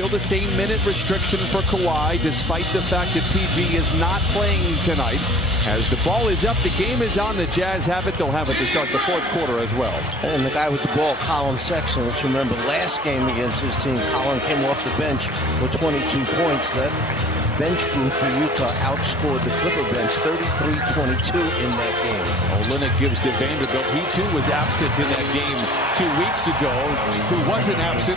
Still the same minute restriction for Kawhi, despite the fact that PG is not playing tonight. As the ball is up, the game is on. The Jazz have it. They'll have it to start the fourth quarter as well. And the guy with the ball, Colin Sexton, let's remember last game against his team, Colin came off the bench for 22 points. That bench group for Utah outscored the Clipper bench 33-22 in that game. Olynyk gives to Vanderbilt. He too was absent in that game 2 weeks ago. Who wasn't absent?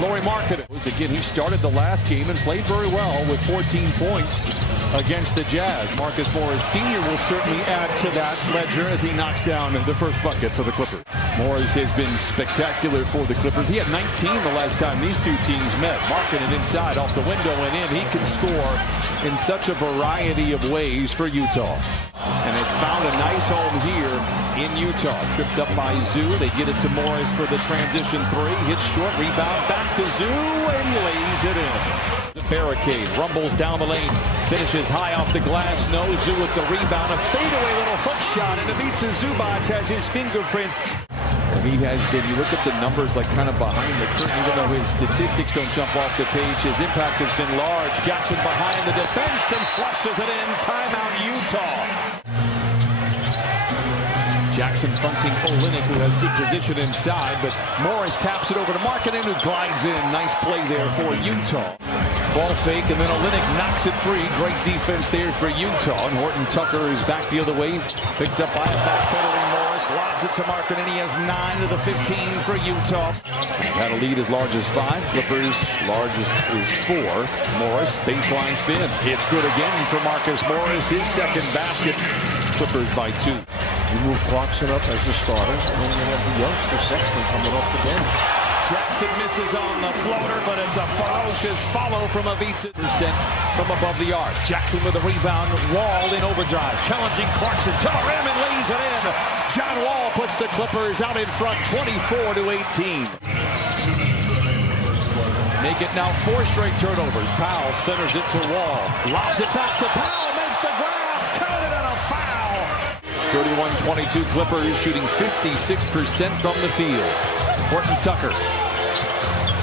Lauri Markkanen. Again, he started the last game and played very well with 14 points against the Jazz. Marcus Morris Sr. will certainly add to that ledger as he knocks down the first bucket for the Clippers. Morris has been spectacular for the Clippers. He had 19 the last time these two teams met. Markkanen inside, off the window and in. He can score in such a variety of ways for Utah. And has found a nice home here in Utah. Tripped up by Zoo. They get it to Morris for the transition three. Hits short, rebound back to Zoo and lays it in. The barricade rumbles down the lane. Finishes high off the glass. No, Zoo with the rebound. A fadeaway little hook shot. And Ivica Zubac has his fingerprints. He has been, you look at the numbers like kind of behind the curtain, even though his statistics don't jump off the page, his impact has been large. Jackson behind the defense and flushes it in. Timeout, Utah. Jackson fronting Olynyk, who has good position inside, but Morris taps it over to Markkanen, who glides in. Nice play there for Utah. Ball fake, and then Olynyk knocks it free. Great defense there for Utah. And Horton Tucker is back the other way. Picked up by a backpedaling Morris. Lobs it to Markkanen. He has 9 of the 15 for Utah. Got a lead as large as 5. Clippers largest is 4. Morris, baseline spin. It's good again for Marcus Morris. His second basket. Clippers by 2. You move Clarkson up as a starter, and then you have the youngster Sexton coming off the bench. Jackson misses on the floater, but it's a ferocious follow from Ivica. From above the arc. Jackson with a rebound. Wall in overdrive. Challenging Clarkson to the rim and lays it in. John Wall puts the Clippers out in front 24-18. Make it now 4 straight turnovers. Powell centers it to Wall. Lobs it back to Powell. Makes the grab. Counted and a foul. 31-22 Clippers shooting 56% from the field. Horton Tucker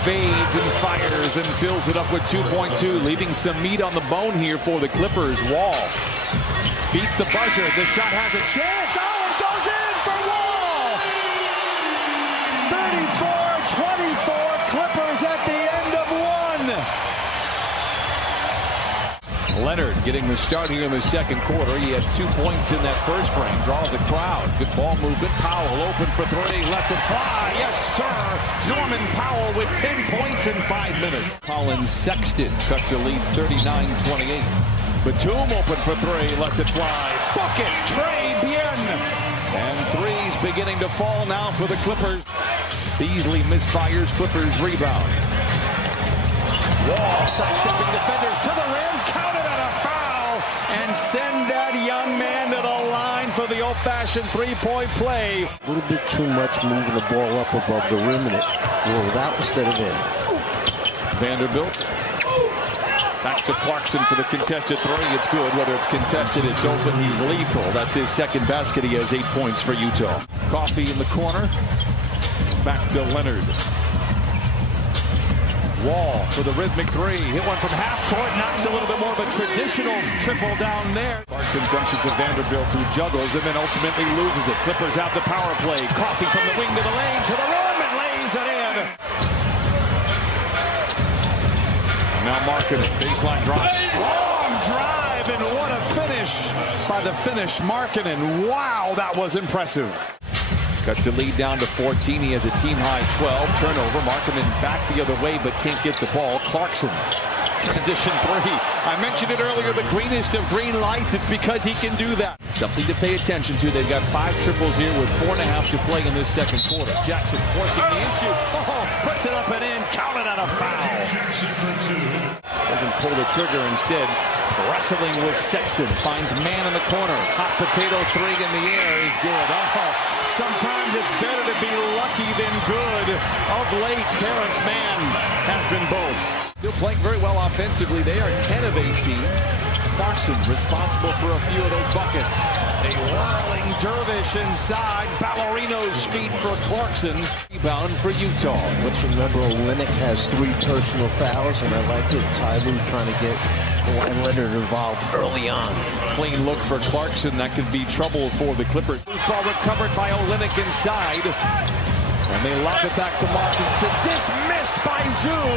fades and fires and fills it up with 2.2, leaving some meat on the bone here for the Clippers. Wall beat the buzzer. The shot has a chance. Oh, it goes in for Wall. 34-24, Clippers at the end of 1. Leonard getting the start here in the second quarter. He had 2 points in that first frame. Draws a crowd. Good ball movement. Powell open for 3. Left it fly. Yes, sir. Norman Powell with 10 points in 5 minutes. Colin Sexton cuts the lead 39-28. Batum open for 3. Left it fly. Bucket. Trey Bien. And threes beginning to fall now for the Clippers. Beasley misfires. Clippers rebound. Wall sidestepping defenders to the rim. Counted and a foul. And send that young man to the line for the old-fashioned three-point play. A little bit too much moving the ball up above the rim and it rolled out instead of in. Vanderbilt. Back to Clarkson for the contested 3. It's good. Whether it's contested, it's open. He's lethal. That's his second basket. He has 8 points for Utah. Coffee in the corner. Back to Leonard. Wall for the rhythmic 3. Hit one from half court. Knocks a little bit more of a traditional triple down there. Clarkson dumps it to Vanderbilt, who juggles and then ultimately loses it. Clippers out the power play. Coffee from the wing to the lane to the rim and lays it in. Now Markkanen, baseline drive. Strong drive, and what a finish by the Markkanen. Wow, that was impressive. Cuts the lead down to 14. He has a team-high 12. Turnover. Markkanen back the other way, but can't get the ball. Clarkson. Transition 3. I mentioned it earlier, the greenest of green lights. It's because he can do that. Something to pay attention to. They've got 5 triples here with 4.5 to play in this second quarter. Jackson forcing the issue. Oh, puts it up and in. Counted on a foul. Doesn't pull the trigger instead. Wrestling with Sexton. Finds man in the corner. Hot potato 3 in the air is good. Oh, sometimes it's better to be lucky than good. Of late, Terrence Mann has been both. Still playing very well offensively. They are 10 of 18. Clarkson responsible for a few of those buckets. A whirling dervish inside. Ballerino's feet for Clarkson. Rebound for Utah. Let's remember Olynyk has 3 personal fouls, and I like it. Ty Lue trying to get Kawhi Leonard involved early on. Clean look for Clarkson. That could be trouble for the Clippers. Ball recovered by Olynyk inside. And they lob it back to Markinson. Dismissed by Zoo.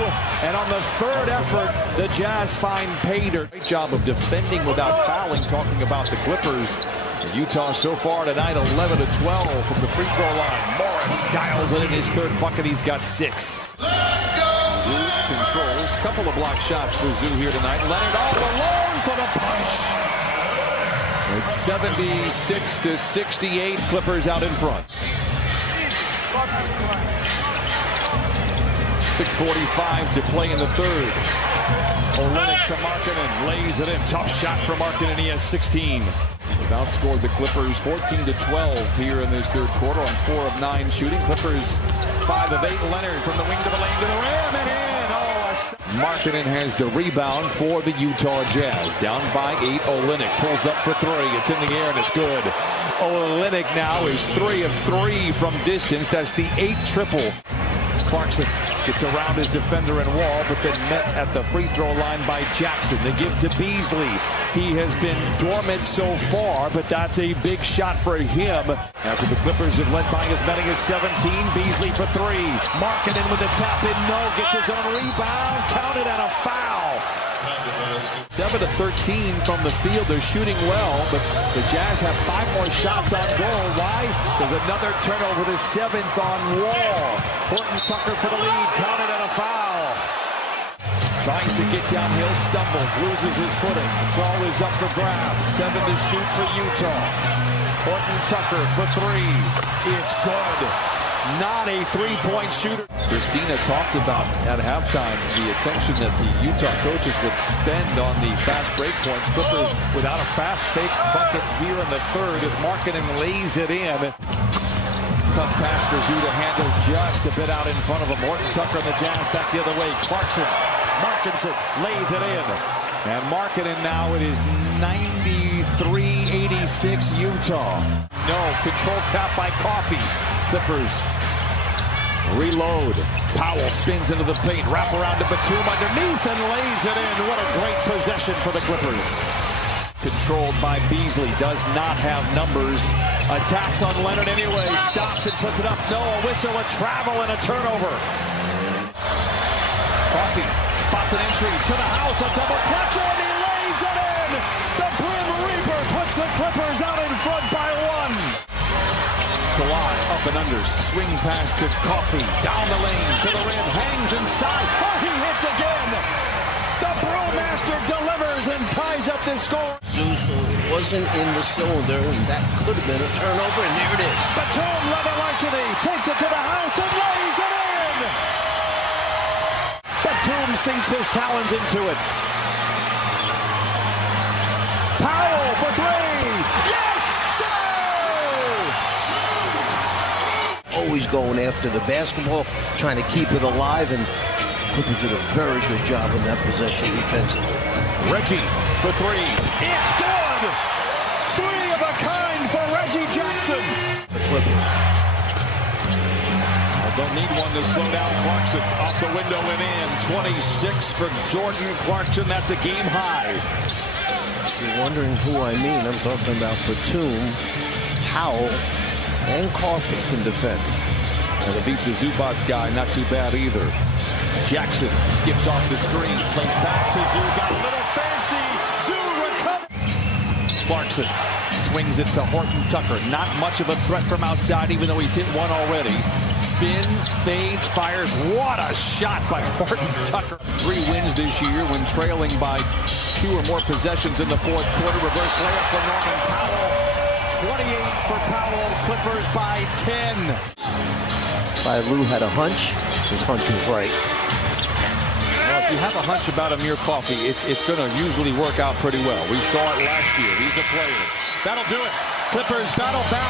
And on the third effort, the Jazz find Pater. Great job of defending without fouling, talking about the Clippers. Utah so far tonight, 11 of 12 from the free throw line. Morris dials it in his third bucket. He's got 6. Zoo controls. Couple of block shots for Zoo here tonight. Leonard all alone for the punch. It's 76 to 68. Clippers out in front. 6:45 to play in the third. Olynyk to Markkanen, lays it in. Tough shot for Markkanen. He has 16. They've outscored the Clippers 14 to 12 here in this third quarter on 4 of 9 shooting. Clippers 5 of 8. Leonard from the wing to the lane to the rim and in. Markkanen has the rebound for the Utah Jazz. Down by 8. Olynyk pulls up for 3. It's in the air and it's good. Olynyk now is 3 of 3 from distance. That's the 8th triple. Clarkson gets around his defender and wall, but then met at the free throw line by Jackson. They give to Beasley. He has been dormant so far, but that's a big shot for him. After the Clippers have led by as many as 17, Beasley for 3. Markkanen with the tap in, no, gets his own rebound, counted and a foul. 7 of 13 from the field. They're shooting well, but the Jazz have 5 more shots on goal. Why? There's another turnover, the 7th on Wall. Horton Tucker for the lead, counted and a foul. Tries to get downhill, stumbles, loses his footing. Ball is up for grabs. 7 to shoot for Utah. Horton Tucker for 3. It's good. Not a 3-point shooter. Christina talked about at halftime the attention that the Utah coaches would spend on the fast break points. Clippers without a fast fake bucket here in the third as Markkanen lays it in. Tough pass for Zoo to handle just a bit out in front of him. Horton Tucker and the Jazz back the other way. Clarkson, Markinson lays it in. And Markkanen now it is 93-86 Utah. No, control tap by Coffey. Clippers reload. Powell spins into the paint. Wrap around to Batum underneath and lays it in. What a great possession for the Clippers. Controlled by Beasley. Does not have numbers. Attacks on Leonard anyway. Stops and puts it up. No, a whistle, a travel, and a turnover. Coffey spots an entry to the house. A double clutch and he lays it in. The Grim Reaper puts the Clippers out in front by 1. Kawhi up and under, swings past to Coffey, down the lane, to the rim, hangs inside, oh, he hits again! The Brewmaster delivers and ties up this score. Zeus wasn't in the cylinder, and that could have been a turnover, and there it is. Batum Levelashity takes it to the house and lays it in! Batum sinks his talons into it. Powell for 3! Yes, sir! Always going after the basketball, trying to keep it alive, and Clippers did a very good job in that possession defensively. Reggie for 3. It's good! 3 of a kind for Reggie Jackson. The Clippers. They'll need one to slow down Clarkson. Off the window and in. 26 for Jordan Clarkson. That's a game high. If you're wondering who I mean, I'm talking about Batum, Powell, and Coffey can defend. And the beats the Zubats guy, not too bad either. Jackson skips off the screen, plays back to Zoo, got a little fancy. Zoo recovers. Clarkson swings it to Horton Tucker. Not much of a threat from outside, even though he's hit one already. Spins, fades, fires. What a shot by Horton Tucker. 3 wins this year when trailing by 2 or more possessions in the fourth quarter. Reverse layup for Norman Powell. 28 for Powell. Clippers by 10. Ty Lue had a hunch. His hunch was right. Well, if you have a hunch about Amir Coffey, it's going to usually work out pretty well. We saw it last year. He's a player. That'll do it. Clippers battle back.